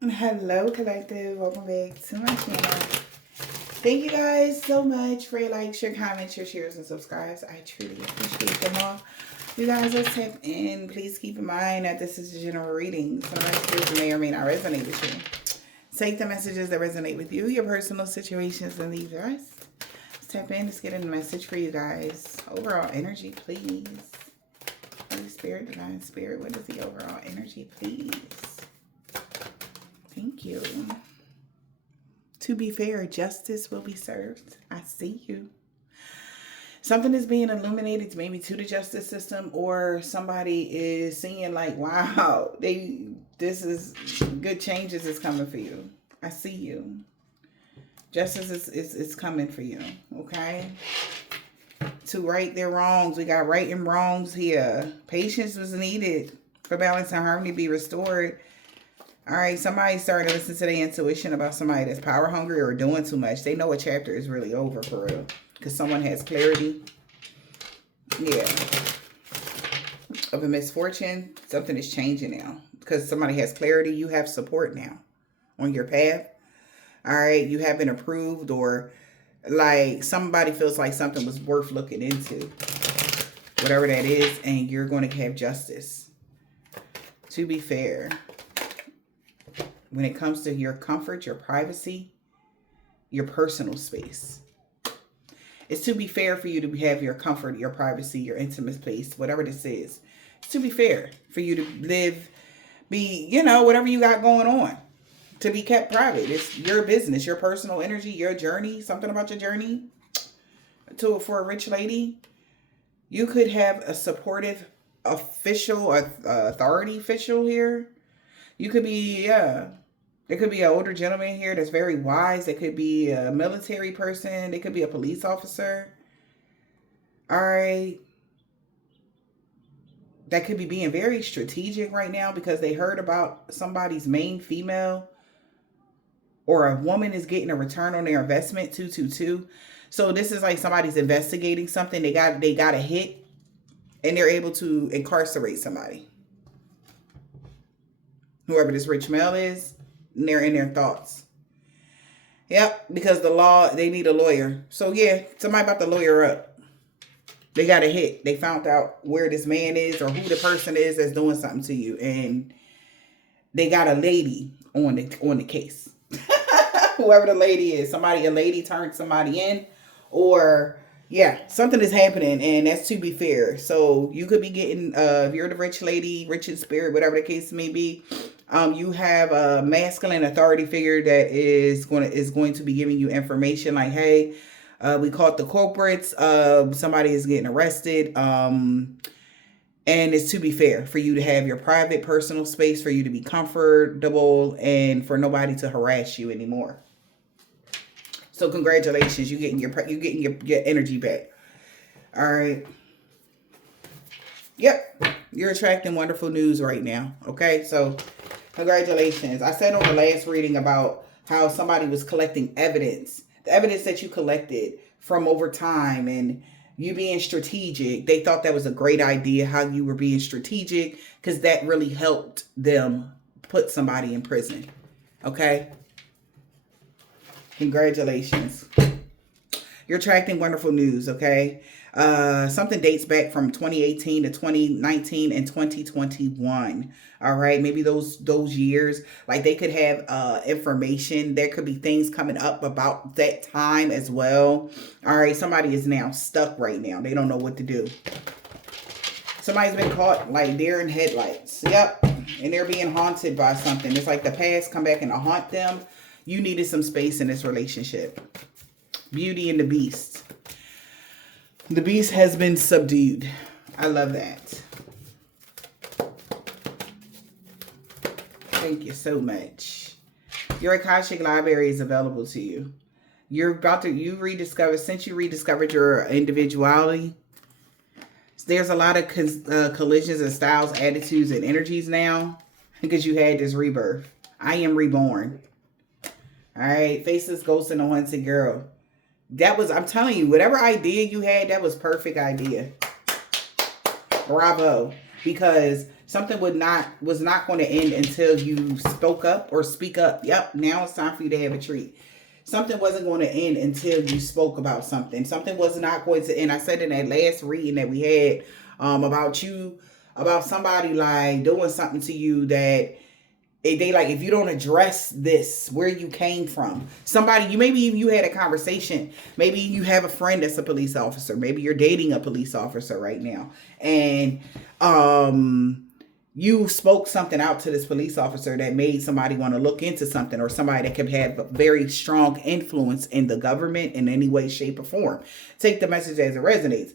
Hello, collective. Welcome back to my channel. Thank you guys so much for your likes, your comments, your shares, and subscribes. I truly appreciate them all. You guys, let's tap in. Please keep in mind that this is a general reading. Some messages may or may not resonate with you. Take the messages that resonate with you, your personal situations, and leave the rest. Let's tap in. Let's get a message for you guys. Overall energy, please. Holy Spirit, Divine Spirit, what is the overall energy, please? Thank you. To be fair, justice will be served. I see you. Something is being illuminated maybe to the justice system, or somebody is seeing like, wow, this is good changes is coming for you. I see you. Justice is coming for you, okay? To right their wrongs. We got right and wrongs here. Patience was needed for balance and harmony to be restored. All right, somebody's starting to listen to their intuition about somebody that's power hungry or doing too much. They know a chapter is really over for real. Because someone has clarity. Yeah. Of a misfortune, something is changing now. Because somebody has clarity, you have support now on your path. All right, you have been approved, or like somebody feels like something was worth looking into. Whatever that is, and you're going to have justice. To be fair, when it comes to your comfort, your privacy, your personal space, it's to be fair for you to have your comfort, your privacy, your intimate space, whatever this is. It's to be fair for you to live, whatever you got going on, to be kept private. It's your business, your personal energy, your journey, something about your journey. For a rich lady, you could have a supportive official, authority official here. You could be, there could be an older gentleman here that's very wise. There could be a military person. There could be a police officer. All right. That could be being very strategic right now because they heard about somebody's main female, or a woman is getting a return on their investment, 222. So this is like somebody's investigating something. They got a hit and they're able to incarcerate somebody. Whoever this rich male is, and they're in their thoughts. Yep, because the law, they need a lawyer. So yeah, somebody about to lawyer up. They got a hit. They found out where this man is or who the person is that's doing something to you. And they got a lady on the case. Whoever the lady is. A lady turned somebody in. Or yeah, something is happening, and that's to be fair. So you could be getting, if you're the rich lady, rich in spirit, whatever the case may be, you have a masculine authority figure that is going to be giving you information like, hey, we caught the culprits. Somebody is getting arrested. And it's to be fair for you to have your private, personal space, for you to be comfortable, and for nobody to harass you anymore. So congratulations, you're getting your energy back. All right. Yep, you're attracting wonderful news right now. Okay, so congratulations. I said on the last reading about how somebody was collecting evidence, the evidence that you collected from over time, and you being strategic. They thought that was a great idea, how you were being strategic, because that really helped them put somebody in prison. Okay. Congratulations. You're attracting wonderful news, okay? Something dates back from 2018 to 2019 and 2021. All right, maybe those years, like they could have information. There could be things coming up about that time as well. All right, somebody is now stuck right now. They don't know what to do. Somebody's been caught like deer in headlights. Yep, and they're being haunted by something. It's like the past come back and haunt them. You needed some space in this relationship. Beauty and the Beast. The Beast has been subdued. I love that. Thank you so much. Your Akashic Library is available to you. You rediscovered your individuality. There's a lot of collisions and styles, attitudes, and energies now because you had this rebirth. I am reborn. All right, Faceless Ghost and the Haunted Girl. I'm telling you, whatever idea you had, that was perfect idea. Bravo. because something was not going to end until you spoke up or speak up. Yep, now it's time for you to have a treat. Something wasn't going to end until you spoke about something. Something was not going to end. I said in that last reading that we had about somebody like doing something to you that they like, if you don't address this, where you came from, somebody, you had a conversation, maybe you have a friend that's a police officer, maybe you're dating a police officer right now, and you spoke something out to this police officer that made somebody want to look into something, or somebody that could have a very strong influence in the government in any way, shape, or form. Take the message as it resonates.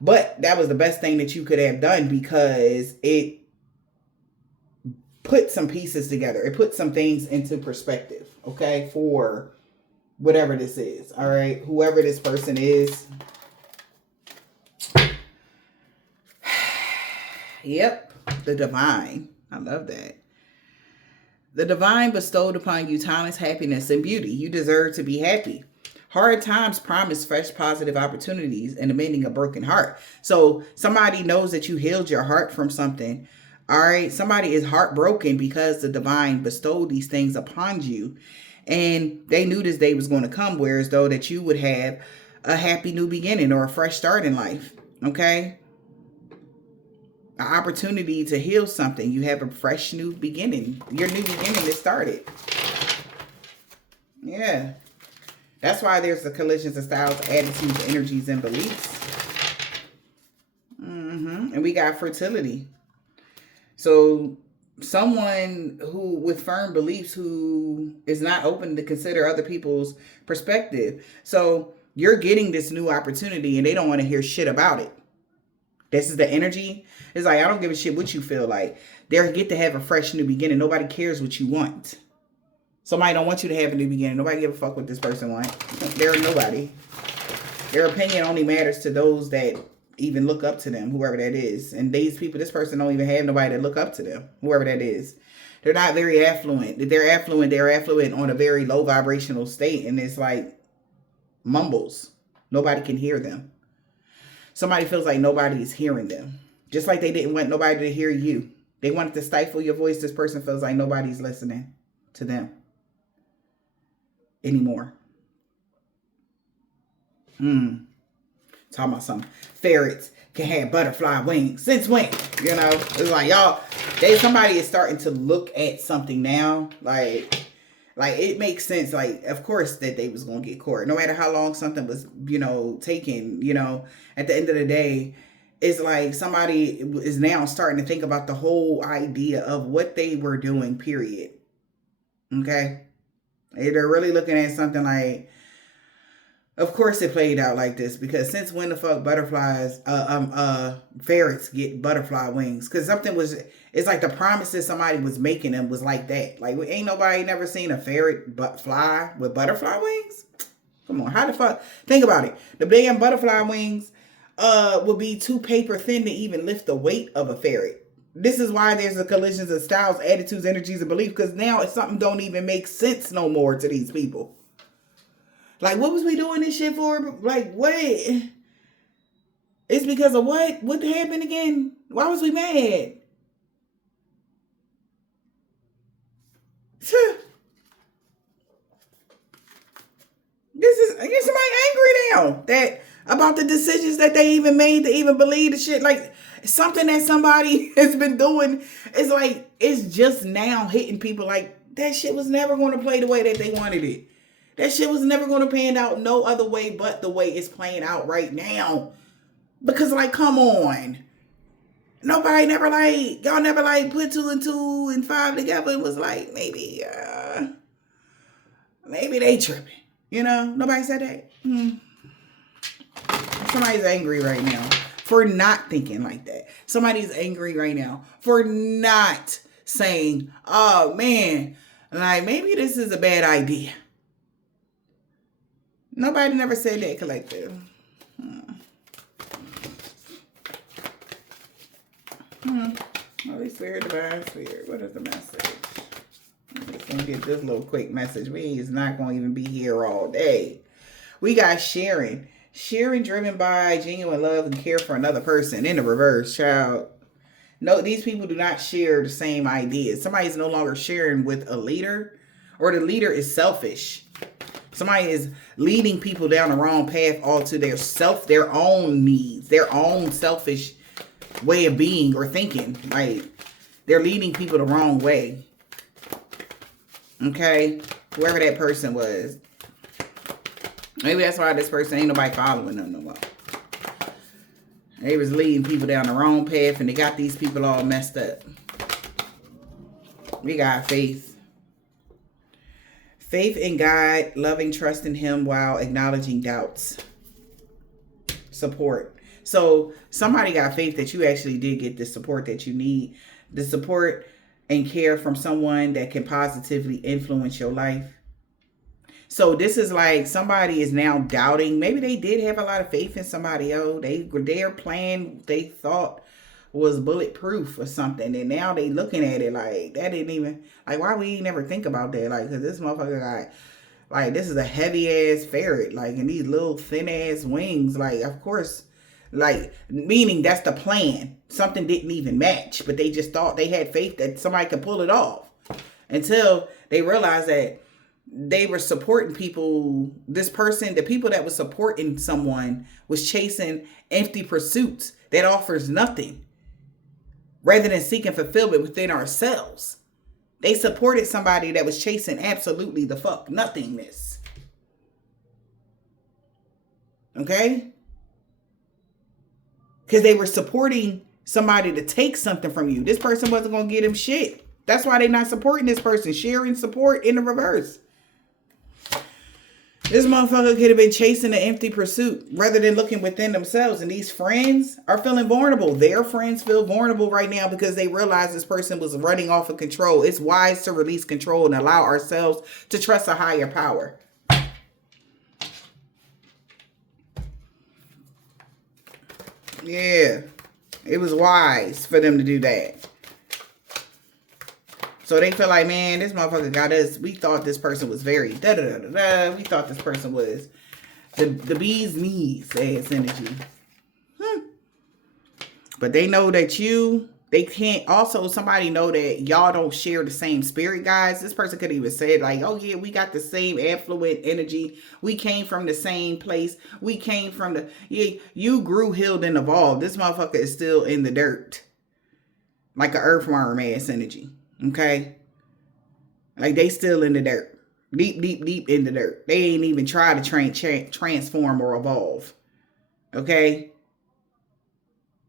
But that was the best thing that you could have done, because it put some pieces together. It put some things into perspective, okay, for whatever this is, all right? Whoever this person is. Yep, the divine. I love that. The divine bestowed upon you talents, happiness, and beauty. You deserve to be happy. Hard times promise fresh positive opportunities and the mending a broken heart. So somebody knows that you healed your heart from something. All right. Somebody is heartbroken because the divine bestowed these things upon you. And they knew this day was going to come, whereas though that you would have a happy new beginning or a fresh start in life. Okay. An opportunity to heal something. You have a fresh new beginning. Your new beginning is started. Yeah. That's why there's the collisions of styles, attitudes, energies, and beliefs. And we got fertility. So someone who with firm beliefs who is not open to consider other people's perspective. So you're getting this new opportunity and they don't want to hear shit about it. This is the energy. It's like, I don't give a shit what you feel like. They get to have a fresh new beginning. Nobody cares what you want. Somebody don't want you to have a new beginning. Nobody give a fuck what this person wants. They're nobody. Their opinion only matters to those that even look up to them, whoever that is. And these people, this person don't even have nobody that look up to them, whoever that is. They're not very affluent. They're affluent on a very low vibrational state. And it's like mumbles. Nobody can hear them. Somebody feels like nobody is hearing them. Just like they didn't want nobody to hear you. They wanted to stifle your voice. This person feels like nobody's listening to them anymore. Talking about some ferrets can have butterfly wings. Since when? You know, it's like y'all, somebody is starting to look at something now. Like it makes sense. Like, of course that they was going to get caught. No matter how long something was, taken, at the end of the day, it's like somebody is now starting to think about the whole idea of what they were doing, period. Okay? They're really looking at something like, of course it played out like this, because since when the fuck ferrets get butterfly wings? Because it's like the promises somebody was making them was like that. Like, ain't nobody never seen a ferret fly with butterfly wings? Come on, how the fuck? Think about it. The damn butterfly wings would be too paper thin to even lift the weight of a ferret. This is why there's the collisions of styles, attitudes, energies, and beliefs. Because now it's something don't even make sense no more to these people. Like, what was we doing this shit for? Like, what? It's because of what? What happened again? Why was we mad? Get somebody angry now that about the decisions that they even made to even believe the shit. Like, something that somebody has been doing is like, it's just now hitting people like that shit was never going to play the way that they wanted it. That shit was never going to pan out no other way but the way it's playing out right now. Because, like, come on. Nobody never, y'all never, put 2 and 2 and 5 together and was like, maybe they tripping. Nobody said that. Somebody's angry right now for not thinking like that. Somebody's angry right now for not saying, oh, man, like, maybe this is a bad idea. Nobody never said that, collective. Holy Spirit, Divine Spirit. What is the message? I'm just going to get this little quick message. We is not going to even be here all day. We got sharing. Sharing driven by genuine love and care for another person in the reverse, child. No, these people do not share the same ideas. Somebody's no longer sharing with a leader, or the leader is selfish. Somebody is leading people down the wrong path all to their own needs, their own selfish way of being or thinking. Like, they're leading people the wrong way. Okay? Whoever that person was. Maybe that's why this person ain't nobody following them no more. They was leading people down the wrong path and they got these people all messed up. We got faith. Faith in God, loving, trusting Him while acknowledging doubts. Support. So somebody got faith that you actually did get the support that you need. The support and care from someone that can positively influence your life. So this is like somebody is now doubting. Maybe they did have a lot of faith in somebody else. Their plan they thought was bulletproof or something. And now they looking at it like, that didn't even, like, why we never think about that? Like, because this motherfucker got, like, this is a heavy ass ferret, like, and these little thin ass wings. Like, of course, like, meaning that's the plan. Something didn't even match, but they just thought they had faith that somebody could pull it off until they realized that they were supporting people. This person, the people that was supporting someone was chasing empty pursuits that offers nothing rather than seeking fulfillment within ourselves. They supported somebody that was chasing absolutely the fuck nothingness. Okay? Because they were supporting somebody to take something from you. This person wasn't going to get him shit. That's why they're not supporting this person. Sharing support in the reverse. This motherfucker could have been chasing an empty pursuit rather than looking within themselves. And these friends are feeling vulnerable. Their friends feel vulnerable right now because they realize this person was running off of control. It's wise to release control and allow ourselves to trust a higher power. Yeah, it was wise for them to do that. So they feel like, man, this motherfucker got us. We thought this person was very da-da-da-da-da. We thought this person was the bee's knees ass energy. But they know that they can't. Also, somebody know that y'all don't share the same spirit, guys. This person could even say like, oh yeah, we got the same affluent energy. We came from the same place. We came from you grew, healed, and evolved. This motherfucker is still in the dirt. Like an earthworm ass energy. Okay? Like they still in the dirt. Deep, deep, deep in the dirt. They ain't even try to transform or evolve. Okay?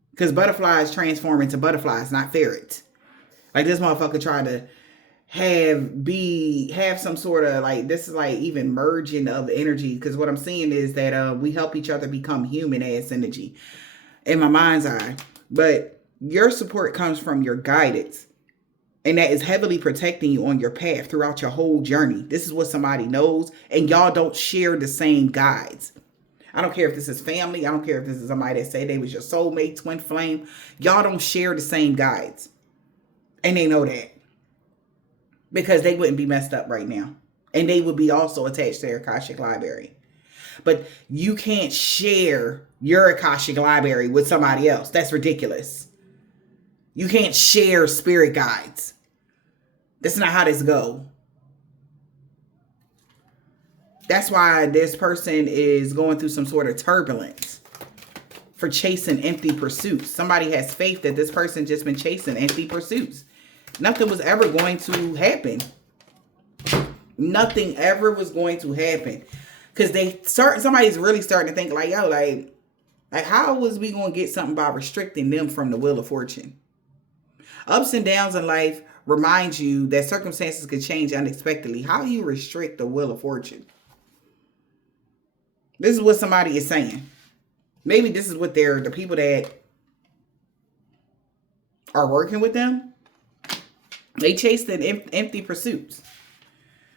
Because butterflies transform into butterflies, not ferrets. Like this motherfucker tried to have some sort of like, this is like even merging of energy. Because what I'm seeing is that we help each other become human ass energy in my mind's eye. But your support comes from your guidance. And that is heavily protecting you on your path throughout your whole journey. This is what somebody knows. And y'all don't share the same guides. I don't care if this is family. I don't care if this is somebody that say they was your soulmate, twin flame. Y'all don't share the same guides. And they know that. Because they wouldn't be messed up right now. And they would be also attached to their Akashic Library. But you can't share your Akashic Library with somebody else. That's ridiculous. You can't share spirit guides. That's not how this go. That's why this person is going through some sort of turbulence for chasing empty pursuits. Somebody has faith that this person just been chasing empty pursuits. Nothing was ever going to happen. Nothing ever was going to happen. Because somebody's really starting to think like, yo, like how was we going to get something by restricting them from the wheel of fortune? Ups and downs in life remind you that circumstances could change unexpectedly. How do you restrict the wheel of fortune? This is what somebody is saying. Maybe this is what the people that are working with them, they chase the empty pursuits.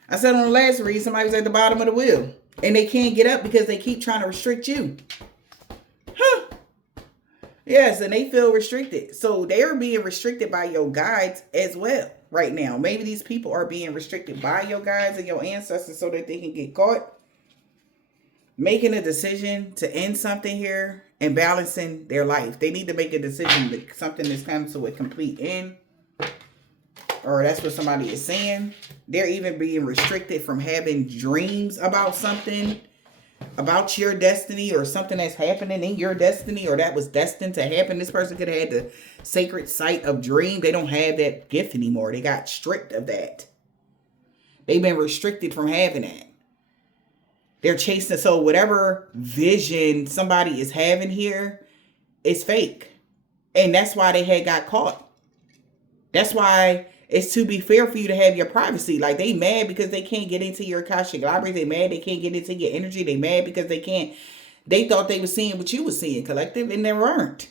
I said on the last read, somebody was at the bottom of the wheel and they can't get up because they keep trying to restrict you. Huh. Yes, and they feel restricted. So they're being restricted by your guides as well right now. Maybe these people are being restricted by your guides and your ancestors so that they can get caught. making a decision to end something here and balancing their life. They need to make a decision that something that's come to a complete end, or that's what somebody is saying. They're even being restricted from having dreams about something, about your destiny, or something that's happening in your destiny, or that was destined to happen. This person could have had the sacred sight of dream. They don't have that gift anymore. They got stripped of that. They've been restricted from having that. They're chasing. So whatever vision somebody is having here is fake. And that's why they had got caught. That's why it's to be fair for you to have your privacy. Like, they mad because they can't get into your Akashic library. They mad they can't get into your energy. They mad because they can't. They thought they were seeing what you were seeing, collective, and they weren't.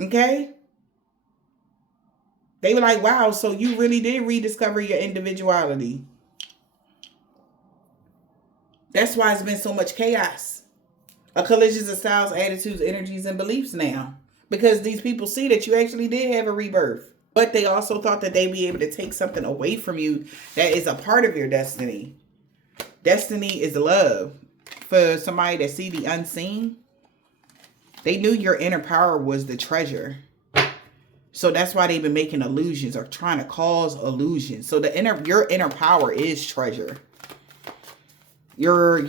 Okay? They were like, wow, so you really did rediscover your individuality. That's why it's been so much chaos. A collision of styles, attitudes, energies, and beliefs now. Because these people see that you actually did have a rebirth. But they also thought that they'd be able to take something away from you that is a part of your destiny. Destiny is love. For somebody that see the unseen, they knew your inner power was the treasure. So that's why they've been making illusions or trying to cause illusions. So your inner power is treasure. Your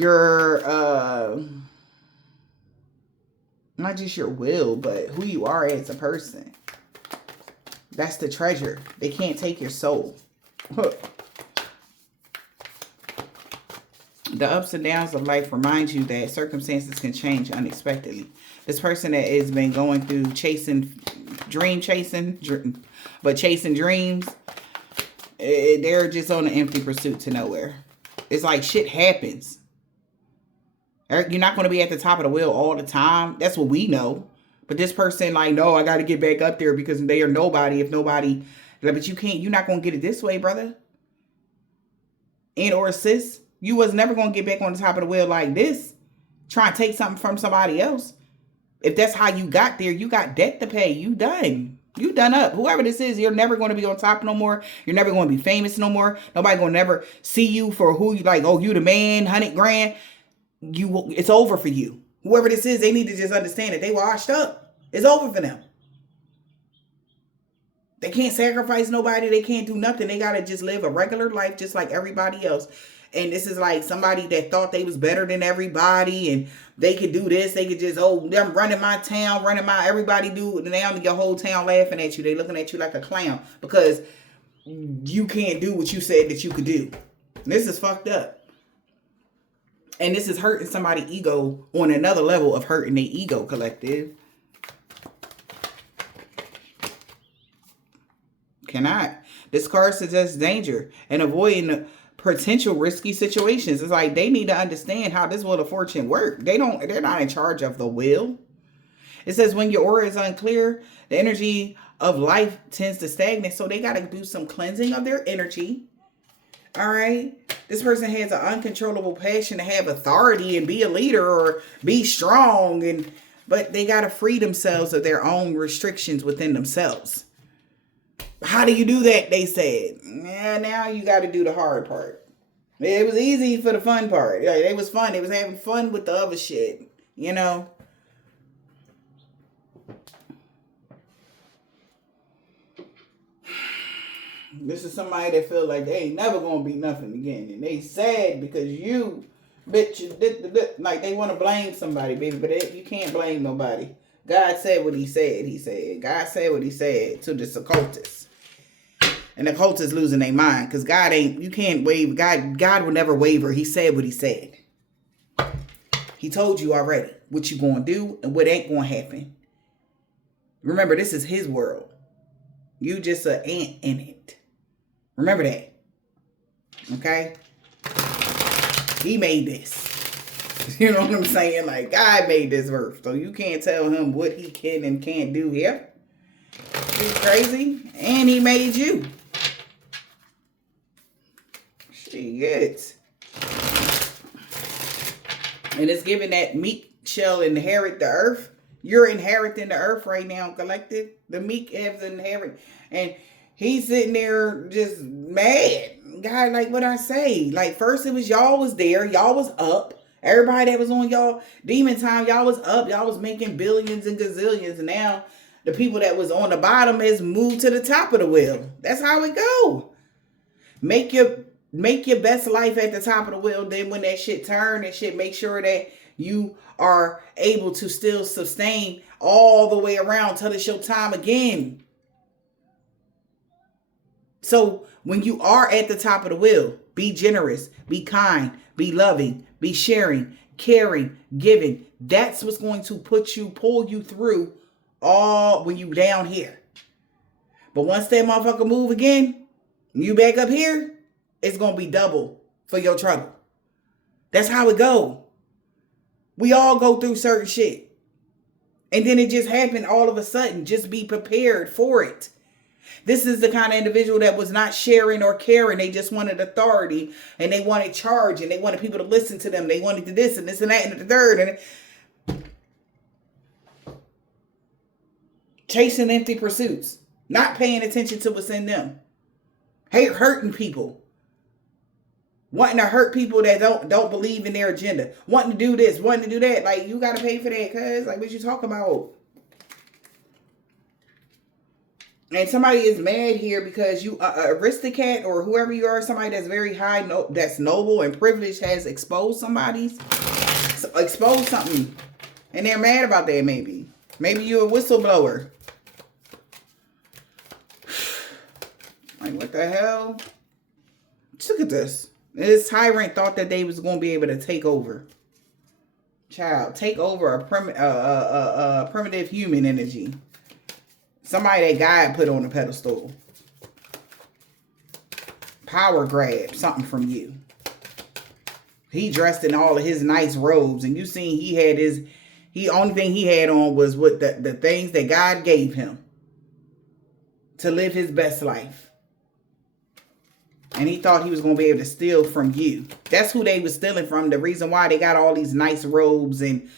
not just your will, but who you are as a person. That's the treasure. They can't take your soul. The ups and downs of life remind you that circumstances can change unexpectedly. This person that has been going through dream chasing, but chasing dreams, they're just on an empty pursuit to nowhere. It's like shit happens. You're not going to be at the top of the wheel all the time. That's what we know. But this person, like, no, I got to get back up there because they are nobody. If nobody, but you can't, you're not going to get it this way, brother. And or sis, you was never going to get back on the top of the wheel like this. Trying to take something from somebody else. If that's how you got there, you got debt to pay. You done. You done up. Whoever this is, you're never going to be on top no more. You're never going to be famous no more. Nobody going to never see you for who you like. Oh, you the man, 100 grand. It's over for you. Whoever this is, they need to just understand that they washed up. It's over for them. They can't sacrifice nobody. They can't do nothing. They got to just live a regular life just like everybody else. And this is like somebody that thought they was better than everybody and they could do this. They could just, them running my town, everybody do it. And now your whole town laughing at you. They looking at you like a clown because you can't do what you said that you could do. And this is fucked up. And this is hurting somebody's ego on another level of hurting their ego, collective. Cannot. This card suggests danger and avoiding potential risky situations. It's like they need to understand how this Wheel of Fortune works. They're not in charge of the wheel. It says when your aura is unclear, the energy of life tends to stagnate. So they got to do some cleansing of their energy. All right. This person has an uncontrollable passion to have authority and be a leader or be strong. But they got to free themselves of their own restrictions within themselves. How do you do that? They said. Yeah, now you got to do the hard part. It was easy for the fun part. Like, it was fun. They was having fun with the other shit. You know. This is somebody that feel like they ain't never gonna be nothing again. And they sad because you, bitch, like they want to blame somebody, baby. But you can't blame nobody. God said what he said, God said what he said to this occultist. And the occultist losing their mind because God ain't, you can't waver. God will never waver. He said what he said. He told you already what you gonna do and what ain't gonna happen. Remember, this is his world. You just an ant in it. Remember that. Okay? He made this. You know what I'm saying? Like, God made this earth. So you can't tell him what he can and can't do here. He's crazy. And he made you. Shit. And it's giving that meek shall inherit the earth. You're inheriting the earth right now, collective. The meek has inherit. And He's sitting there just mad. God, like what I say. Like first it was y'all was there. Y'all was up. Everybody that was on y'all demon time, y'all was up. Y'all was making billions and gazillions. And now the people that was on the bottom has moved to the top of the wheel. That's how it go. Make your best life at the top of the wheel. Then when that shit turn and shit, make sure that you are able to still sustain all the way around till it's your time again. So when you are at the top of the wheel, be generous, be kind, be loving, be sharing, caring, giving. That's what's going to pull you through all when you down here. But once that motherfucker move again, you back up here, it's going to be double for your trouble. That's how it go. We all go through certain shit. And then it just happened all of a sudden. Just be prepared for it. This is the kind of individual that was not sharing or caring. They just wanted authority and they wanted charge and they wanted people to listen to them. They wanted to this and this and that and the third. And chasing empty pursuits. Not paying attention to what's in them. Hurting people. Wanting to hurt people that don't believe in their agenda. Wanting to do this, wanting to do that. Like, you got to pay for that, cuz. Like, what you talking about? And somebody is mad here because you, aristocrat or whoever you are, somebody that's very high, that's noble and privileged, has exposed exposed something. And they're mad about that, maybe. Maybe you're a whistleblower. Like, what the hell? Look at this. This tyrant thought that they was going to be able to take over. Child, take over a primitive human energy. Somebody that God put on a pedestal. Power grab something from you. He dressed in all of his nice robes. And you seen he had only thing he had on was what the things that God gave him. To live his best life. And he thought he was going to be able to steal from you. That's who they was stealing from. The reason why they got all these nice robes and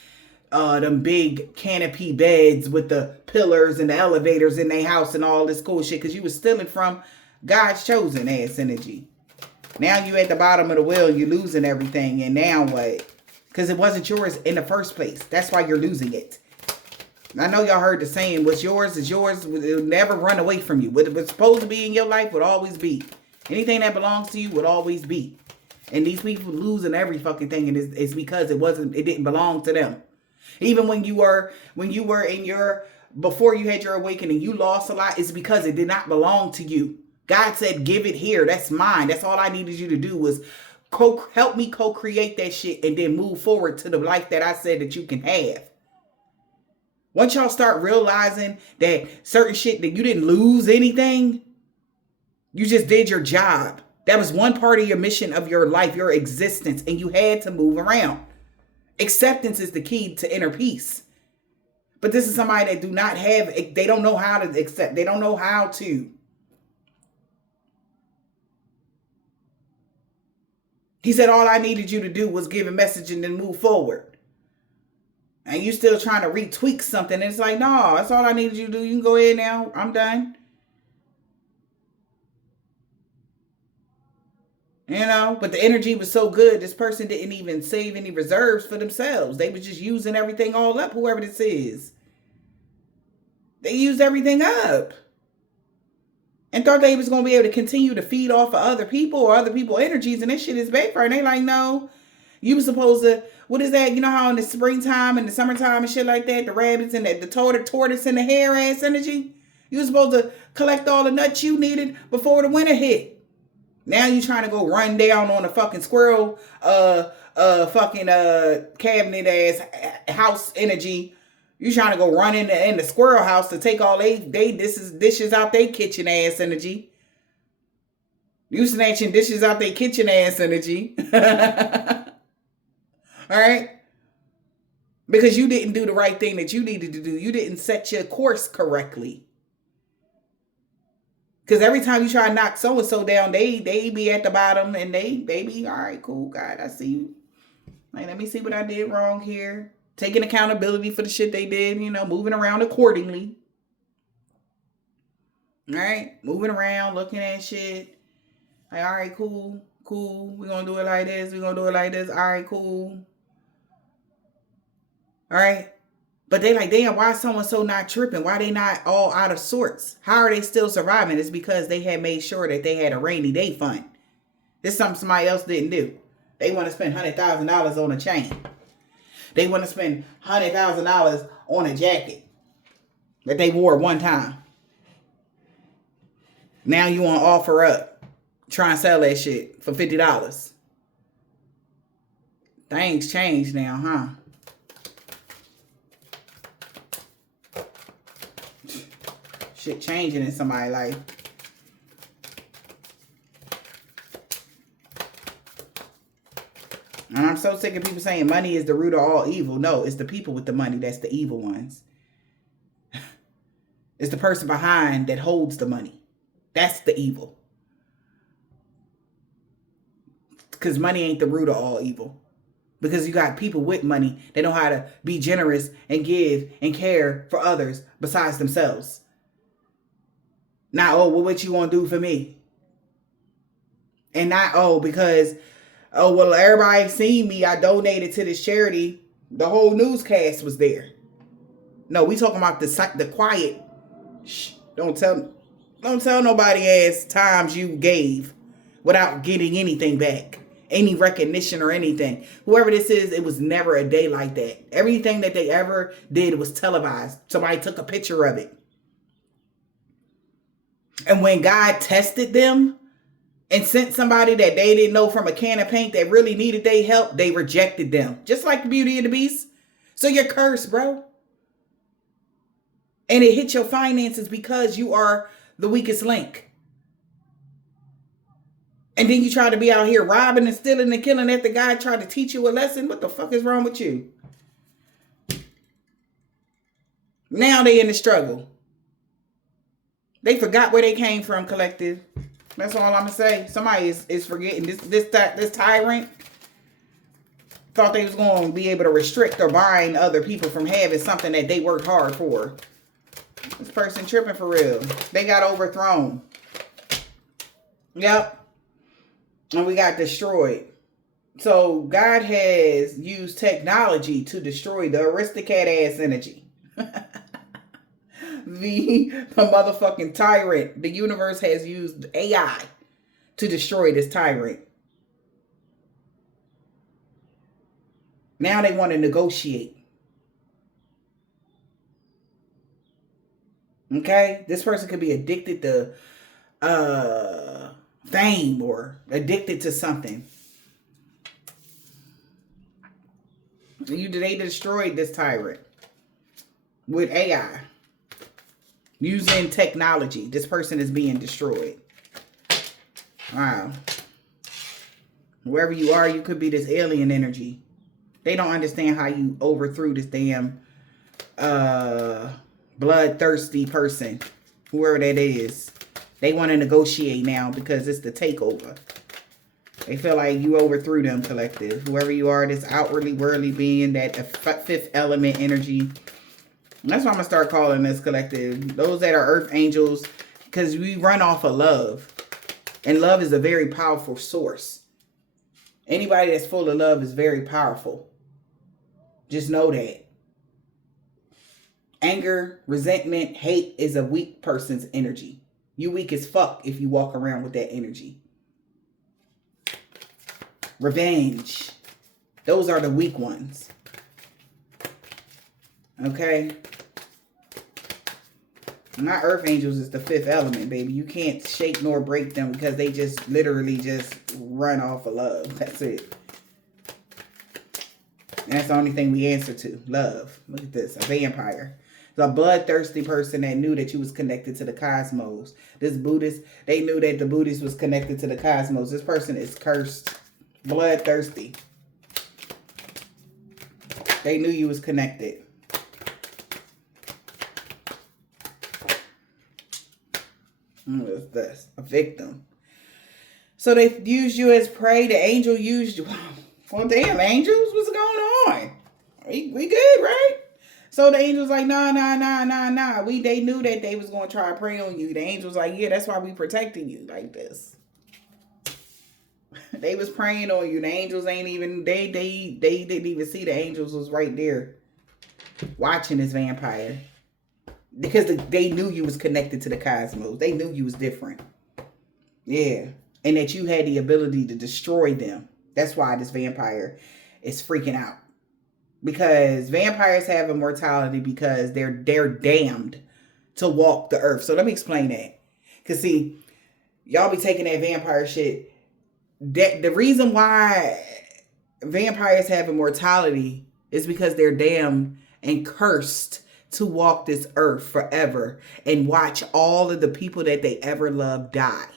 them big canopy beds with the pillars and the elevators in their house and all this cool shit. Because you was stealing from God's chosen ass energy. Now you at the bottom of the wheel. You're losing everything. And now what? Because it wasn't yours in the first place. That's why you're losing it. I know y'all heard the saying, what's yours is yours. It'll never run away from you. What's supposed to be in your life would always be. Anything that belongs to you would always be. And these people losing every fucking thing. And it's because it didn't belong to them. Even when you were in before you had your awakening, you lost a lot. It's because it did not belong to you. God said, give it here. That's mine. That's all I needed you to do was help me co-create that shit and then move forward to the life that I said that you can have. Once y'all start realizing that certain shit, that you didn't lose anything, you just did your job. That was one part of your mission of your life, your existence, and you had to move around. Acceptance is the key to inner peace. But this is somebody that do not have, they don't know how to accept. They don't know how to. He said, all I needed you to do was give a message and then move forward. And you still trying to retweak something. And it's like, no, that's all I needed you to do. You can go ahead now. I'm done. You know, but the energy was so good, this person didn't even save any reserves for themselves. They was just using everything all up, whoever this is. They used everything up. And thought they was going to be able to continue to feed off of other people or other people's energies. And this shit is backfiring. They like, no, you were supposed to, what is that? You know how in the springtime and the summertime and shit like that, the rabbits and the tortoise and the hare ass energy? You were supposed to collect all the nuts you needed before the winter hit. Now you trying to go run down on a fucking squirrel, cabinet ass house energy. You trying to go run in the squirrel house to take all they dishes out they kitchen ass energy. You snatching dishes out they kitchen ass energy. All right? Because you didn't do the right thing that you needed to do. You didn't set your course correctly. Because every time you try to knock so-and-so down, they be at the bottom and they be, all right, cool, God, I see you. Like, let me see what I did wrong here. Taking accountability for the shit they did, you know, moving around accordingly. Right? Moving around, looking at shit. Like, all right, cool. We're going to do it like this. We're going to do it like this. All right, cool. All right. But they like, damn, why is someone so not tripping? Why they not all out of sorts? How are they still surviving? It's because they had made sure that they had a rainy day fund. This is something somebody else didn't do. They want to spend $100,000 on a chain. They want to spend $100,000 on a jacket that they wore one time. Now you want to offer up, try and sell that shit for $50. Things change now, huh? Shit changing in somebody's life. And I'm so sick of people saying money is the root of all evil. No, it's the people with the money that's the evil ones. It's the person behind that holds the money. That's the evil. Because money ain't the root of all evil. Because you got people with money that know how to be generous and give and care for others besides themselves. Not, oh, well, what you want to do for me? And not, oh, because, oh, well, everybody seen me. I donated to this charity. The whole newscast was there. No, we talking about the quiet. Shh, don't tell nobody as times you gave without getting anything back. Any recognition or anything. Whoever this is, it was never a day like that. Everything that they ever did was televised. Somebody took a picture of it. And when God tested them and sent somebody that they didn't know from a can of paint that really needed their help, they rejected them. Just like the Beauty and the Beast. So you're cursed, bro. And it hit your finances because you are the weakest link. And then you try to be out here robbing and stealing and killing after God tried to teach you a lesson. What the fuck is wrong with you? Now they in the struggle. They forgot where they came from, collective. That's all I'm going to say. Somebody is forgetting. This tyrant thought they was going to be able to restrict or bind other people from having something that they worked hard for. This person tripping for real. They got overthrown. Yep. And we got destroyed. So God has used technology to destroy the aristocrat ass energy. the motherfucking tyrant. The universe has used AI to destroy this tyrant. Now they want to negotiate. Okay? This person could be addicted to fame or addicted to something. They destroyed this tyrant with AI. Using technology. This person is being destroyed. Wow. Wherever you are, you could be this alien energy. They don't understand how you overthrew this damn bloodthirsty person. Whoever that is. They want to negotiate now because it's the takeover. They feel like you overthrew them, collective. Whoever you are, this outwardly worldly being, that fifth element energy. That's why I'm going to start calling this collective. Those that are earth angels, because we run off of love. And love is a very powerful source. Anybody that's full of love is very powerful. Just know that. Anger, resentment, hate is a weak person's energy. You weak as fuck if you walk around with that energy. Revenge. Those are the weak ones. Okay? My earth angels is the fifth element, baby. You can't shake nor break them because they just literally just run off of love. That's it. And that's the only thing we answer to. Love. Look at this. A vampire. It's a bloodthirsty person that knew that you was connected to the cosmos. This Buddhist, they knew that the Buddhist was connected to the cosmos. This person is cursed. Bloodthirsty. They knew you was connected. What's this? A victim. So they used you as prey. The angel used you. Well, damn, angels, what's going on? We good, right? So the angels like, nah, nah, nah, nah, nah. They knew that they was gonna try to prey on you. The angels like, yeah, that's why we protecting you like this. They was praying on you. The angels ain't even they didn't even see the angels was right there watching this vampire. Because they knew you was connected to the cosmos. They knew you was different. Yeah. And that you had the ability to destroy them. That's why this vampire is freaking out. Because vampires have immortality because they're damned to walk the earth. So let me explain that. Because see, y'all be taking that vampire shit. The reason why vampires have immortality is because they're damned and cursed to walk this earth forever and watch all of the people that they ever loved die.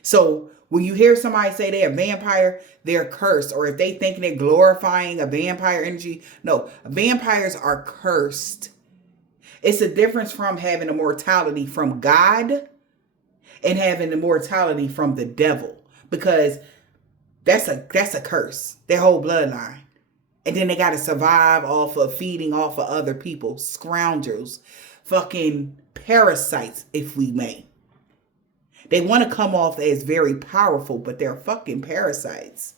So when you hear somebody say they're a vampire, they're cursed. Or if they think they're glorifying a vampire energy, no, vampires are cursed. It's a difference from having immortality from God and having immortality from the devil, because that's a curse, their whole bloodline. And then they got to survive off of feeding off of other people, scoundrels, fucking parasites, if we may. They want to come off as very powerful, but they're fucking parasites.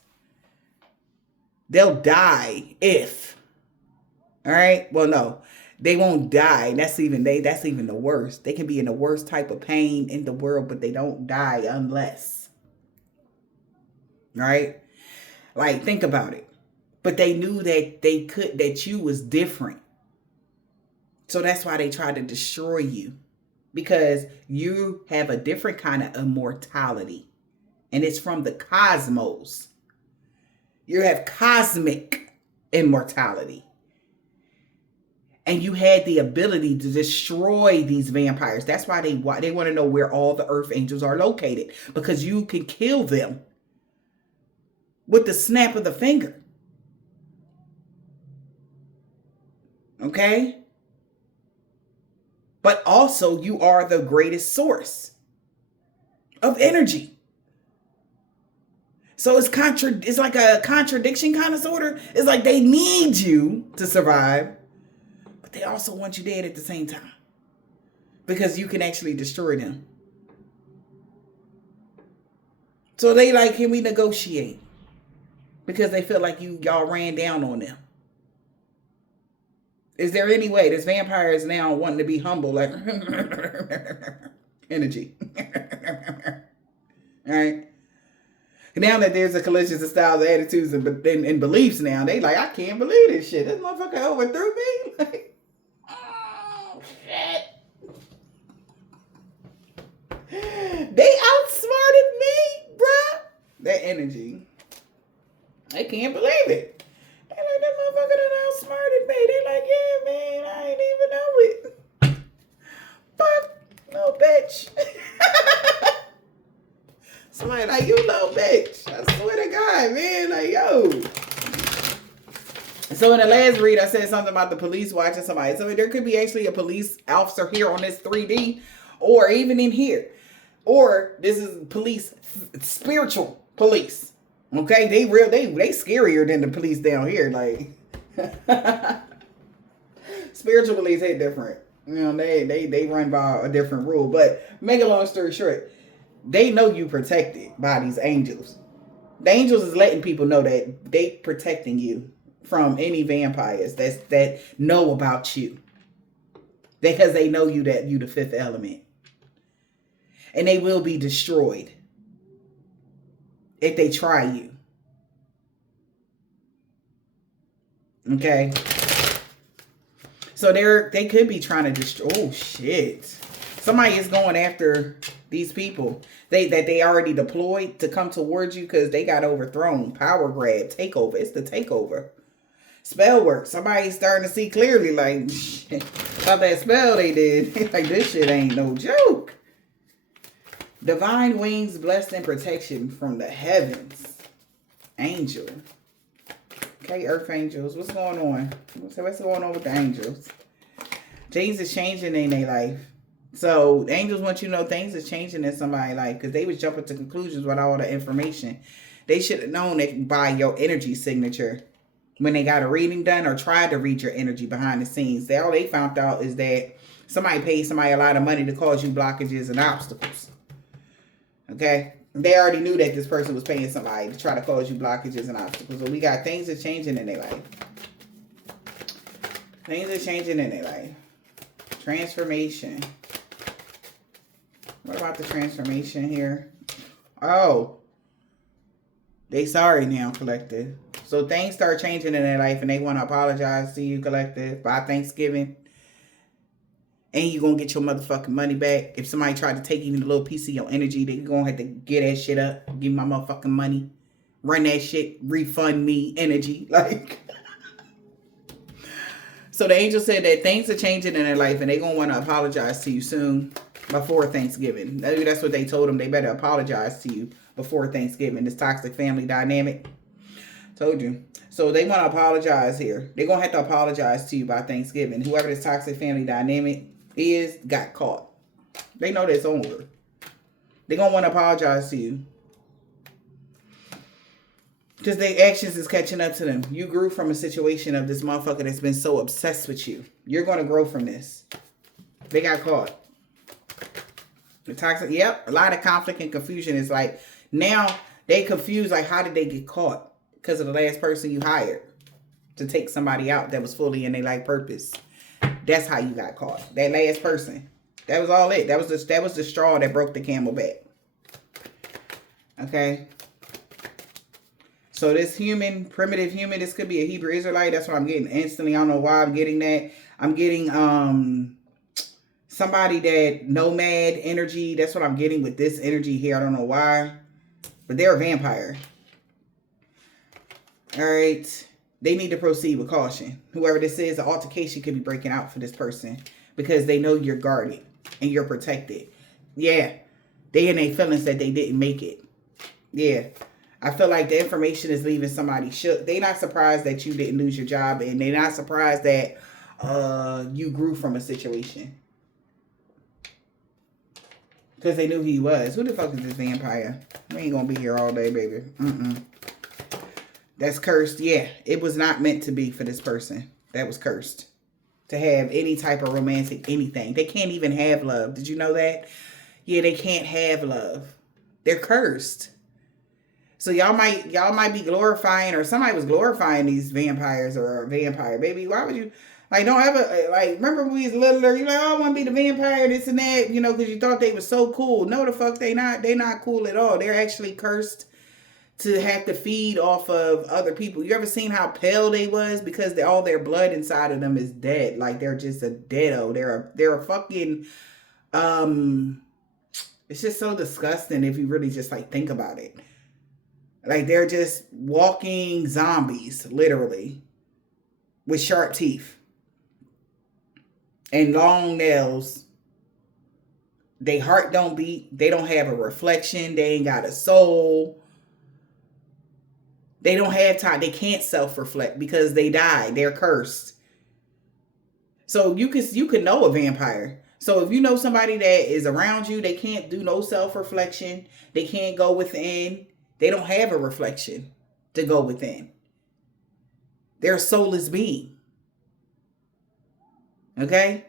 They'll die if. All right? Well, no. They won't die. That's even the worst. They can be in the worst type of pain in the world, but they don't die unless. Right? Like, think about it. But they knew that you was different. So that's why they tried to destroy you. Because you have a different kind of immortality. And it's from the cosmos. You have cosmic immortality. And you had the ability to destroy these vampires. That's why they want to know where all the earth angels are located. Because you can kill them with the snap of the finger. Okay? But also, you are the greatest source of energy. So it's like a contradiction kind of sorta. It's like they need you to survive, but they also want you dead at the same time. Because you can actually destroy them. So they like, can we negotiate? Because they feel like y'all ran down on them. Is there any way this vampire is now wanting to be humble, like energy? All right. Now that there's a collision of styles, attitudes, and beliefs now, they like, I can't believe this shit. This motherfucker overthrew me. Like, oh, shit. They outsmarted me, bruh. That energy. They can't believe it. They like, that motherfucker done outsmarted me. They like, yeah, man, I ain't even know it. Fuck, little bitch. Somebody like, you little bitch. I swear to God, man. Like, yo. So in the last read, I said something about the police watching somebody. So there could be actually a police officer here on this 3D, or even in here. Or this is police, spiritual police. Okay, they scarier than the police down here. Like, spiritual police hit different. You know, they run by a different rule. But make a long story short, they know you protected by these angels. The angels is letting people know that they protecting you from any vampires that know about you, because they know you that you the fifth element, and they will be destroyed if they try you. Okay. So they could be trying to destroy. Oh shit. Somebody is going after these people that they already deployed to come towards you because they got overthrown. Power grab, takeover. It's the takeover. Spell work. Somebody's starting to see clearly, like, shit, about that spell they did. Like, this shit ain't no joke. Divine wings, blessed and protection from the heavens. Angel. Okay, earth angels. What's going on? What's going on with the angels? Things is changing in their life. So the angels want you to know things is changing in somebody's life, because they was jumping to conclusions with all the information. They should have known that by your energy signature when they got a reading done or tried to read your energy behind the scenes. All they found out is that somebody paid somebody a lot of money to cause you blockages and obstacles. Okay? They already knew that this person was paying somebody to try to cause you blockages and obstacles. So we got things are changing in their life. Things are changing in their life. Transformation. What about the transformation here? Oh. They sorry now, collective. So things start changing in their life and they want to apologize to you, collective, by Thanksgiving. And you're going to get your motherfucking money back. If somebody tried to take even a little piece of your energy, they're going to have to get that shit up. Give me my motherfucking money. Run that shit. Refund me energy. Like. So the angel said that things are changing in their life and they're going to want to apologize to you soon before Thanksgiving. Maybe that's what they told them. They better apologize to you before Thanksgiving. This toxic family dynamic. Told you. So they want to apologize here. They're going to have to apologize to you by Thanksgiving. Whoever this toxic family dynamic is got caught. They know that's over. They're going to want to apologize to you. Because their actions is catching up to them. You grew from a situation of this motherfucker that's been so obsessed with you. You're going to grow from this. They got caught. The toxic, yep. A lot of conflict and confusion is like, now they confused, like, how did they get caught? Because of the last person you hired to take somebody out that was fully in their life purpose. That's how you got caught. That last person. That was all it. That was the straw that broke the camel back. Okay. So this human, primitive human, this could be a Hebrew Israelite. That's what I'm getting instantly. I don't know why I'm getting that. I'm getting somebody that nomad energy. That's what I'm getting with this energy here. I don't know why. But they're a vampire. All right. They need to proceed with caution. Whoever this is, the altercation could be breaking out for this person because they know you're guarded and you're protected. Yeah. They in their feelings that they didn't make it. Yeah. I feel like the information is leaving somebody shook. They're not surprised that you didn't lose your job, and they're not surprised that you grew from a situation. Because they knew who he was. Who the fuck is this vampire? We ain't going to be here all day, baby. That's cursed. Yeah, it was not meant to be for this person. That was cursed. To have any type of romantic anything. They can't even have love. Did you know that? Yeah, they can't have love. They're cursed. So y'all might be glorifying, or somebody was glorifying these vampires or a vampire. Baby, why would you, like, don't ever, like, remember when we was littler, you're like, oh, I want to be the vampire, this and that, you know, because you thought they were so cool. No, the fuck they not. They not cool at all. They're actually cursed to have to feed off of other people. You ever seen how pale they was? Because all their blood inside of them is dead. Like, they're just a deado. They're a fucking, it's just so disgusting if you really just, like, think about it. Like, they're just walking zombies, literally, with sharp teeth and long nails. They heart don't beat. They don't have a reflection. They ain't got a soul. They don't have time. They can't self-reflect because they died. They're cursed. So you can know a vampire. So if you know somebody that is around you, they can't do no self-reflection. They can't go within. They don't have a reflection to go within. They're a soulless being. Okay?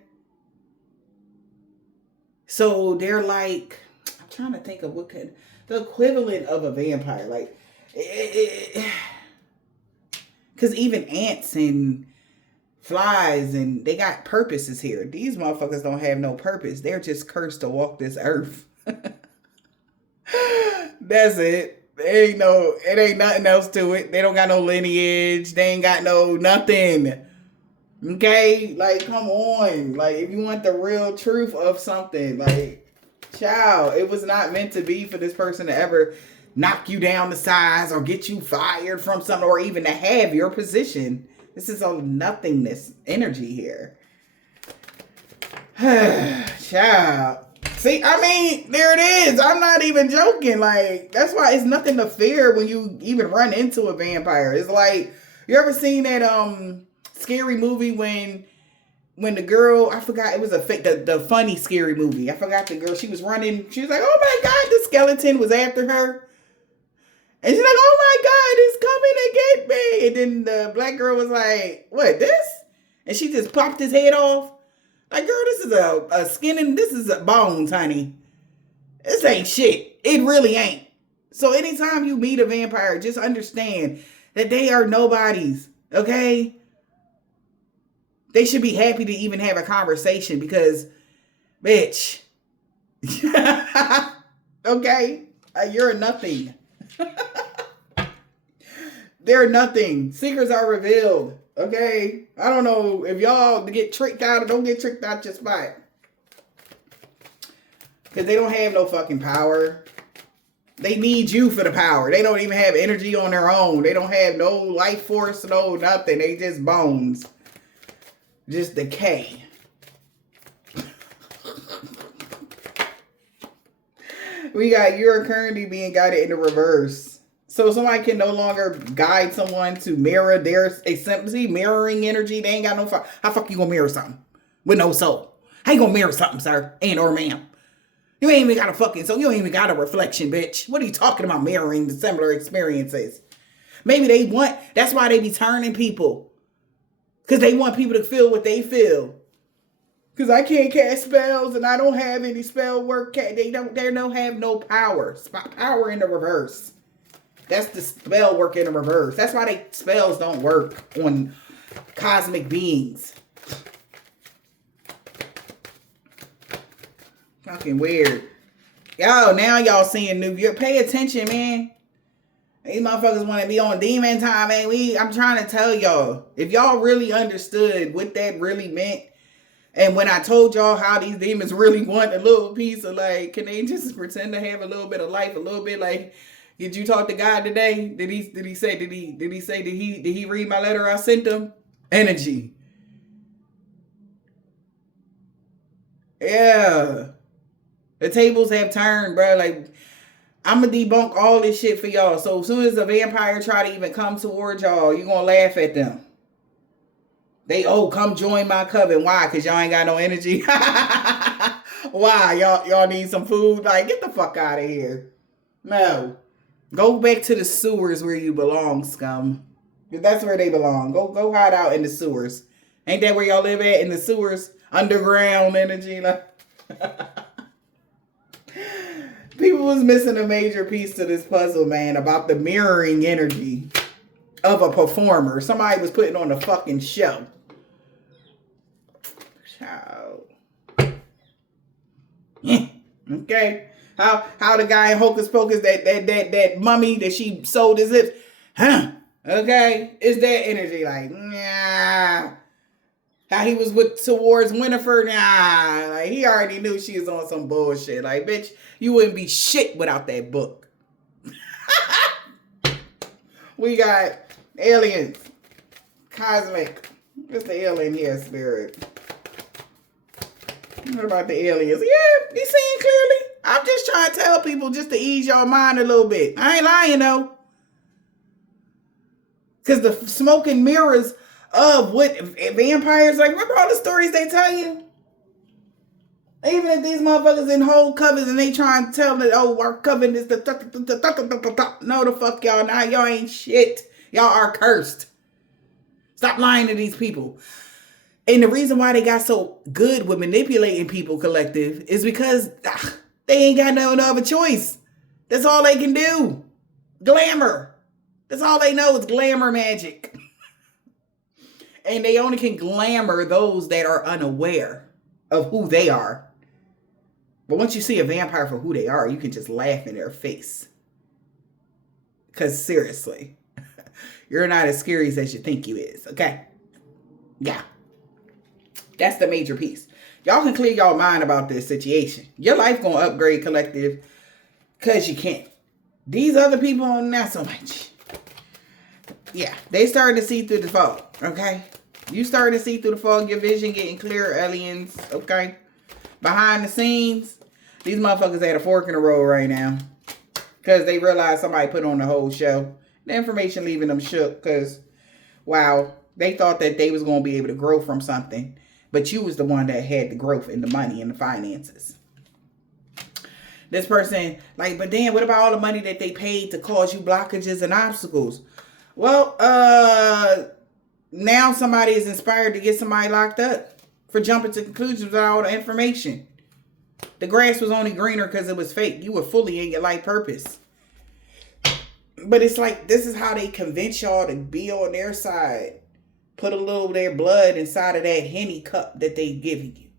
So they're like, I'm trying to think of what could, the equivalent of a vampire. Like, because even ants and flies, and they got purposes here. These motherfuckers don't have no purpose. They're just cursed to walk this earth. That's it. It ain't nothing else to it. They don't got no lineage. They ain't got no nothing. Okay? Like, come on. Like, if you want the real truth of something, like, child, it was not meant to be for this person to ever knock you down the size or get you fired from something or even to have your position. This is all nothingness energy here. Child. See, I mean, there it is. I'm not even joking. Like, that's why it's nothing to fear when you even run into a vampire. It's like, you ever seen that scary movie when the girl, I forgot, it was the funny scary movie. I forgot the girl. She was running. She was like, oh my God, the skeleton was after her. And she's like, oh my God, it's coming to get me. And then the black girl was like, what, this? And she just popped his head off. Like, girl, this is a skin and this is a bones, honey. This ain't shit. It really ain't. So anytime you meet a vampire, just understand that they are nobodies, okay? They should be happy to even have a conversation because, bitch, okay? You're nothing. They're nothing. Secrets are revealed, okay? I don't know if y'all get tricked out or don't get tricked out just fine. Because they don't have no fucking power. They need you for the power. They don't even have energy on their own. They don't have no life force, no nothing. They just bones. Just decay. We got, you're currently being guided in the reverse. So somebody can no longer guide someone to mirror their simplicity, mirroring energy. They ain't got no fuck. How fuck you gonna mirror something with no soul? How you gonna mirror something, sir? And or ma'am? You ain't even got a fucking soul. You ain't even got a reflection, bitch. What are you talking about mirroring the similar experiences? Maybe they want, that's why they be turning people. Because they want people to feel what they feel. Because I can't cast spells and I don't have any spell work. They don't have no power. Power in the reverse. That's the spell work in the reverse. That's why they spells don't work on cosmic beings. Fucking weird. Yo, now y'all seeing new. Pay attention, man. These motherfuckers want to be on demon time, man. I'm trying to tell y'all. If y'all really understood what that really meant. And when I told y'all how these demons really want a little piece of like, can they just pretend to have a little bit of life, a little bit like, did you talk to God today? Did he read my letter I sent him? Energy. Yeah. The tables have turned, bro. Like, I'm going to debunk all this shit for y'all. So as soon as a vampire try to even come towards y'all, you're going to laugh at them. They, come join my coven. Why? Because y'all ain't got no energy. Why? Y'all need some food? Like, get the fuck out of here. No. Go back to the sewers where you belong, scum. That's where they belong. Go hide out in the sewers. Ain't that where y'all live at? In the sewers? Underground energy? Like... People was missing a major piece to this puzzle, man, about the mirroring energy of a performer. Somebody was putting on a fucking show. Child. Okay. How the guy in Hocus Pocus, that mummy that she sold his lips. Huh. Okay. It's that energy like, nah. How he was towards Winifred, nah. Like, he already knew she was on some bullshit. Like, bitch, you wouldn't be shit without that book. We got aliens. Cosmic. What's the alien here, spirit? What about the aliens? Yeah, you seeing clearly? I'm just trying to tell people just to ease your mind a little bit. I ain't lying, though. Because the smoke and mirrors of what vampires, like, remember all the stories they tell you? Even if these motherfuckers in whole covens and they trying to tell that, our coven is the no, the fuck y'all not. Y'all ain't shit. Y'all are cursed. Stop lying to these people. And the reason why they got so good with manipulating people, collective, is because they ain't got no other choice. That's all they can do. Glamour. That's all they know is glamour magic. And they only can glamour those that are unaware of who they are. But once you see a vampire for who they are, you can just laugh in their face. Because seriously, you're not as scary as you think you is, okay? Yeah. That's the major piece. Y'all can clear y'all mind about this situation. Your life gonna upgrade, collective, because you can. These other people, not so much. Yeah, they starting to see through the fog, okay? You starting to see through the fog, your vision getting clear, aliens, okay? Behind the scenes, these motherfuckers at a fork in the road right now. Because they realized somebody put on the whole show. The information leaving them shook because, wow, they thought that they was going to be able to grow from something. But you was the one that had the growth and the money and the finances. This person, like, but then what about all the money that they paid to cause you blockages and obstacles? Well, now somebody is inspired to get somebody locked up for jumping to conclusions without all the information. The grass was only greener because it was fake. You were fully in your life purpose. But it's like, this is how they convince y'all to be on their side. Put a little of their blood inside of that Henny cup that they giving you.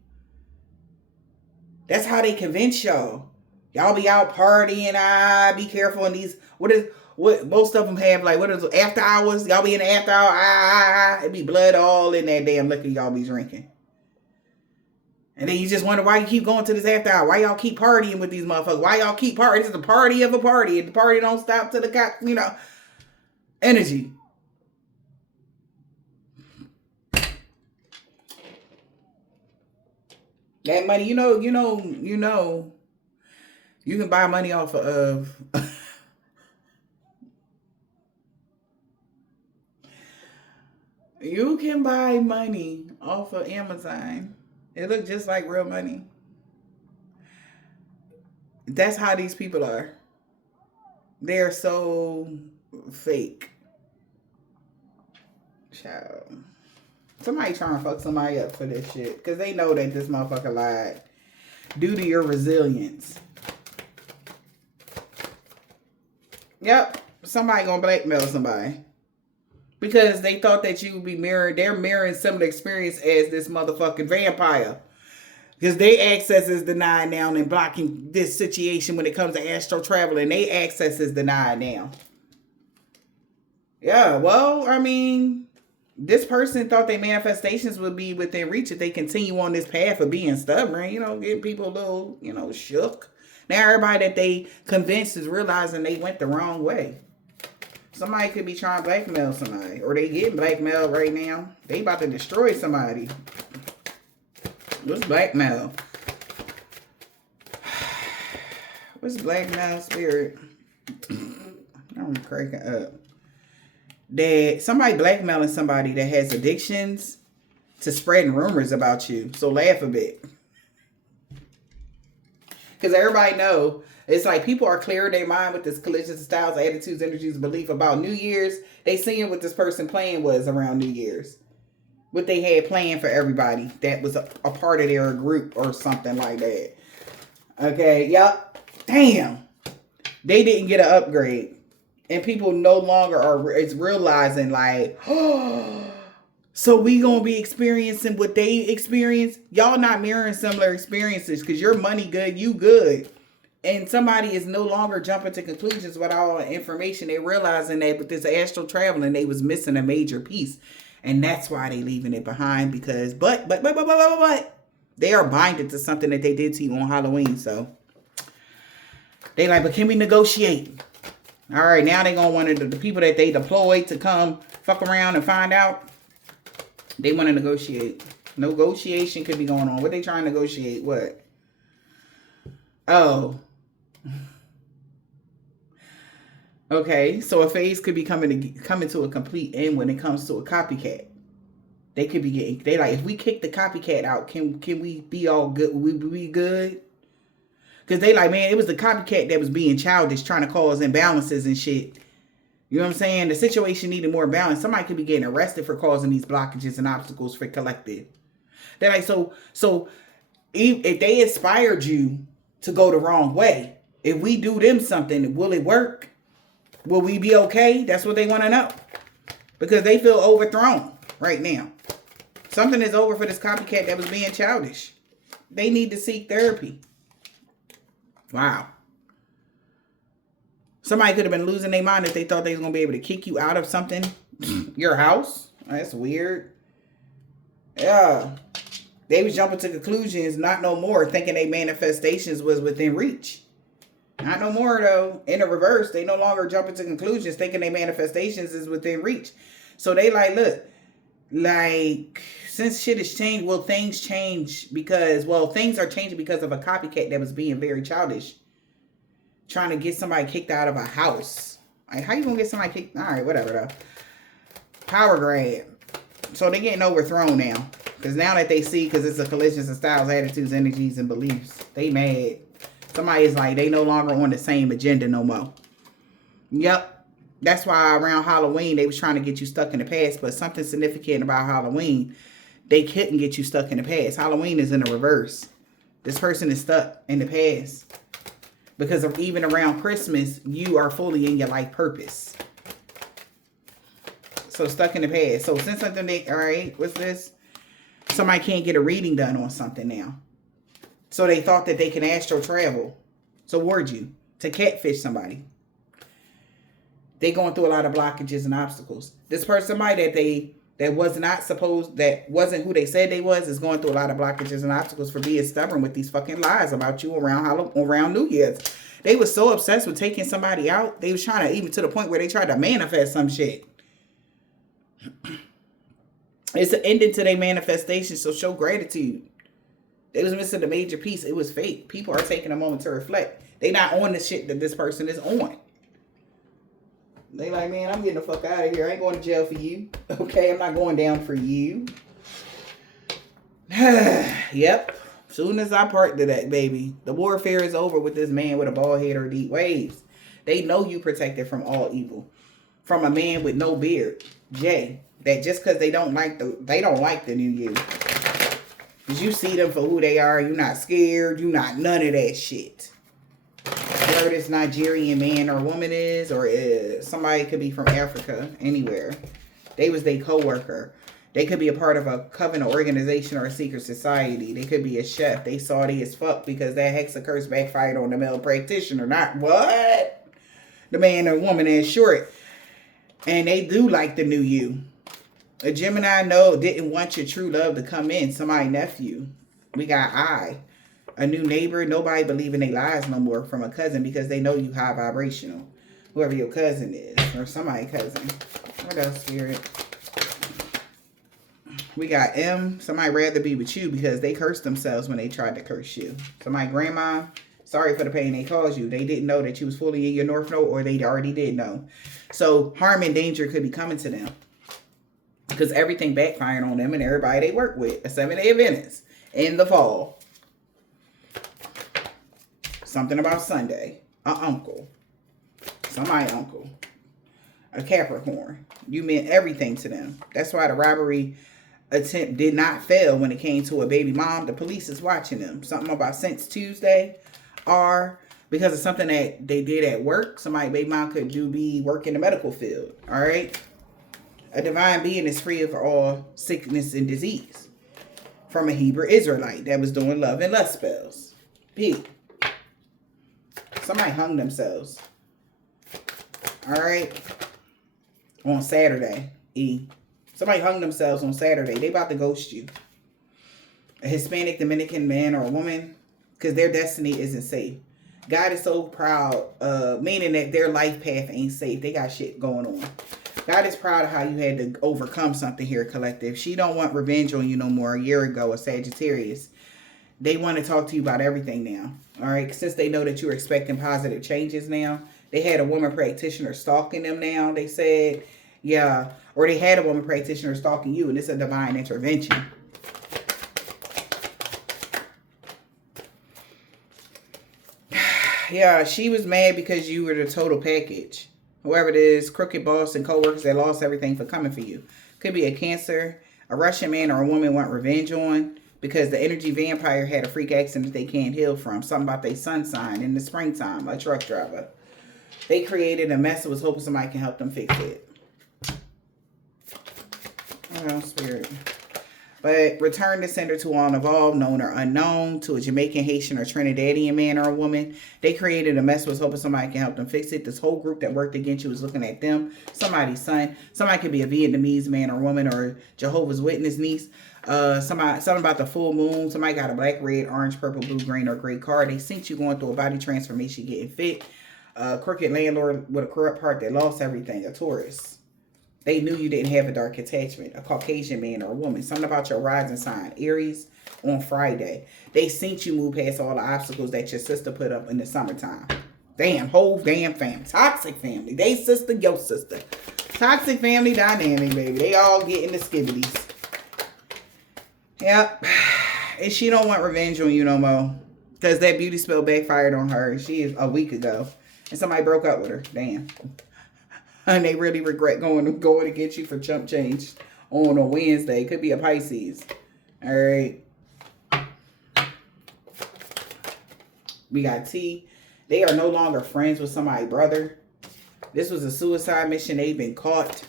That's how they convince y'all. Y'all be out partying, be careful in these, what most of them have, like, what is it, after hours? Y'all be in the after hour, it be blood all in that damn liquor y'all be drinking. And then you just wonder why you keep going to this after hour. Why y'all keep partying with these motherfuckers? Why y'all keep partying? This is the party of a party. And the party don't stop till the cop, energy. That money, you can buy money off of you can buy money off of Amazon. It looks just like real money. That's how these people are. They're so fake. Child. Somebody trying to fuck somebody up for this shit. Because they know that this motherfucker lied. Due to your resilience. Yep. Somebody gonna blackmail somebody. Because they thought that you would be mirrored. They're mirroring similar experience as this motherfucking vampire. Because their access is denied now and blocking this situation when it comes to astral traveling. Their access is denied now. Yeah, well, I mean, this person thought their manifestations would be within reach if they continue on this path of being stubborn, getting people a little, shook. Now everybody that they convinced is realizing they went the wrong way. Somebody could be trying to blackmail somebody. Or they getting blackmailed right now. They about to destroy somebody. What's blackmail? What's blackmail spirit? I'm cracking up. That somebody blackmailing somebody that has addictions to spreading rumors about you. So laugh a bit. Because everybody know, it's like people are clearing their mind with this collisions, styles, attitudes, energies, belief about New Year's. They seeing what this person plan was around New Year's. What they had planned for everybody that was a part of their group or something like that. Okay, yep. Damn. They didn't get an upgrade. And people no longer are realizing like, oh, so we gonna be experiencing what they experienced? Y'all not mirroring similar experiences because your money good, you good. And somebody is no longer jumping to conclusions with all the information. They realizing that with this astral traveling, they was missing a major piece. And that's why they leaving it behind because, but, they are binded to something that they did to you on Halloween. So they like, but can we negotiate? All right, now they going to want the people that they deployed to come fuck around and find out. They want to negotiate. Negotiation could be going on. What they trying to negotiate? What? Oh. Okay, so a phase could be coming to a complete end when it comes to a copycat. They could be getting, they like, if we kick the copycat out, can we be all good? We be good? Because they like, man, it was the copycat that was being childish, trying to cause imbalances and shit. You know what I'm saying? The situation needed more balance. Somebody could be getting arrested for causing these blockages and obstacles for collective. They're like, so if they inspired you to go the wrong way, if we do them something, will it work? Will we be okay? That's what they want to know. Because they feel overthrown right now. Something is over for this copycat that was being childish. They need to seek therapy. Wow. Somebody could have been losing their mind if they thought they was going to be able to kick you out of something. Your house. That's weird. Yeah. They was jumping to conclusions, not no more, thinking they manifestations was within reach. Not no more, though. In the reverse, they no longer jumping to conclusions, thinking they manifestations is within reach. So they like, look, like, since shit has changed, will things change because, well, things are changing because of a copycat that was being very childish. Trying to get somebody kicked out of a house. Like, how you gonna get somebody kicked? All right, whatever, though. Power grab. So they getting overthrown now. Because now that they see, because it's a collisions of styles, attitudes, energies, and beliefs, they mad. Somebody is like, they no longer on the same agenda no more. Yep. That's why around Halloween, they was trying to get you stuck in the past. But something significant about Halloween, they couldn't get you stuck in the past. Halloween is in the reverse. This person is stuck in the past. Because of even around Christmas, you are fully in your life purpose. So stuck in the past. So since something, all right, what's this? Somebody can't get a reading done on something now. So they thought that they can astral travel toward you to catfish somebody. They going through a lot of blockages and obstacles. This person, somebody that was not supposed, that wasn't who they said they was, is going through a lot of blockages and obstacles for being stubborn with these fucking lies about you around New Year's. They was so obsessed with taking somebody out. They was trying to, even to the point where they tried to manifest some shit. It's an ending to their manifestation, so show gratitude. They was missing the major piece. It was fake. People are taking a moment to reflect. They not on the shit that this person is on. They like, man, I'm getting the fuck out of here. I ain't going to jail for you. Okay, I'm not going down for you. Yep. Soon as I part to that, baby, the warfare is over with this man with a bald head or deep waves. They know you protected from all evil. From a man with no beard, Jay. That just because they don't like the new you. Because you see them for who they are. You're not scared. You're not none of that shit. Whoever this Nigerian man or woman is, or somebody could be from Africa, anywhere. They was their co-worker. They could be a part of a covenant organization or a secret society. They could be a chef. They salty as fuck because that hexa curse backfired on the male practitioner. Not what? The man or woman is short. And they do like the new you. A Gemini didn't want your true love to come in. Somebody nephew. We got a new neighbor. Nobody believe in their lies no more from a cousin because they know you high vibrational. Whoever your cousin is. Or somebody's cousin. What else, Spirit? We got M. Somebody rather be with you because they cursed themselves when they tried to curse you. Somebody grandma. Sorry for the pain they caused you. They didn't know that you was fully in your North Node, or they already did know. So harm and danger could be coming to them. Because everything backfired on them and everybody they work with. A 7-day Adventist in the fall. Something about Sunday. An uncle. Somebody uncle. A Capricorn. You meant everything to them. That's why the robbery attempt did not fail when it came to a baby mom. The police is watching them. Something about since Tuesday. Or because of something that they did at work. Somebody baby mom could be work in the medical field. All right. A divine being is free of all sickness and disease. From a Hebrew Israelite that was doing love and lust spells. P. Somebody hung themselves. All right. On Saturday. E. Somebody hung themselves on Saturday. They about to ghost you. A Hispanic, Dominican man or a woman. Because their destiny isn't safe. God is so proud. Meaning that their life path ain't safe. They got shit going on. God is proud of how you had to overcome something here, collective. She don't want revenge on you no more. A year ago, a Sagittarius. They want to talk to you about everything now. All right. Since they know that you're expecting positive changes now. They had a woman practitioner stalking them now. They said, yeah. Or they had a woman practitioner stalking you. And it's a divine intervention. Yeah. She was mad because you were the total package. Whoever it is, crooked boss and co-workers that lost everything for coming for you. Could be a Cancer. A Russian man or a woman want revenge on. Because the energy vampire had a freak accident they can't heal from. Something about their sun sign in the springtime. A truck driver. They created a mess and was hoping somebody can help them fix it. Oh, Spirit. But return the sender to all involved, known or unknown, to a Jamaican, Haitian, or Trinidadian man or a woman. They created a mess, was hoping somebody can help them fix it. This whole group that worked against you was looking at them. Somebody's son. Somebody could be a Vietnamese man or woman or Jehovah's Witness niece. Something about the full moon. Somebody got a black, red, orange, purple, blue, green, or gray card. They sent you going through a body transformation, getting fit. Crooked landlord with a corrupt heart that lost everything. A Taurus. They knew you didn't have a dark attachment. A Caucasian man or a woman. Something about your rising sign. Aries on Friday. They seen you move past all the obstacles that your sister put up in the summertime. Damn, whole damn family. Toxic family. They sister, your sister. Toxic family dynamic, baby. They all getting the skibbities. Yep. And she don't want revenge on you no more. Because that beauty spell backfired on her. She is a week ago. And somebody broke up with her. Damn. And they really regret going to get you for chump change on a Wednesday. Could be a Pisces. All right. We got T. They are no longer friends with somebody's brother. This was a suicide mission. They've been caught.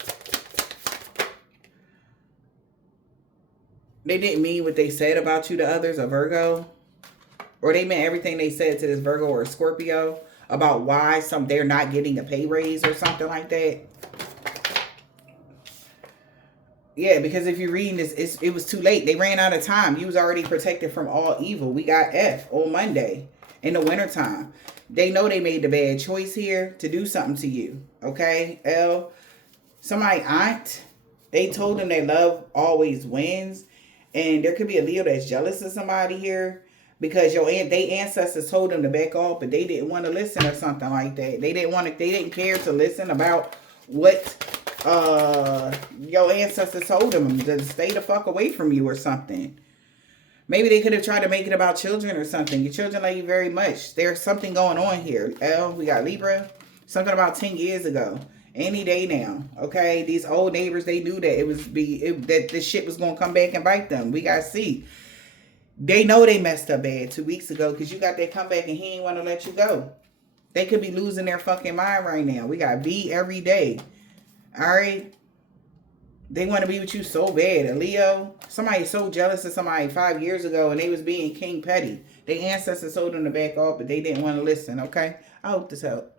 They didn't mean what they said about you to others, a Virgo. Or they meant everything they said to this Virgo or a Scorpio about why they're not getting a pay raise or something like that. Yeah, because if you're reading this, it was too late. They ran out of time. You was already protected from all evil. We got F on Monday in the wintertime. They know they made the bad choice here to do something to you. Okay? L. Somebody aunt. They told them that love always wins. And there could be a Leo that's jealous of somebody here. Because they ancestors told them to back off, but they didn't want to listen or something like that. They didn't care to listen about what your ancestors told them to stay the fuck away from you or something. Maybe they could have tried to make it about children or something. Your children love you very much. There's something going on here. L, we got Libra. Something about 10 years ago. Any day now. Okay? These old neighbors, they knew that that this shit was going to come back and bite them. We got C. They know they messed up bad 2 weeks ago because you got that comeback and he ain't want to let you go. They could be losing their fucking mind right now. We got B every day. All right? They want to be with you so bad. A Leo, somebody so jealous of somebody 5 years ago and they was being king petty. Their ancestors told them to back off, but they didn't want to listen, okay? I hope this helped.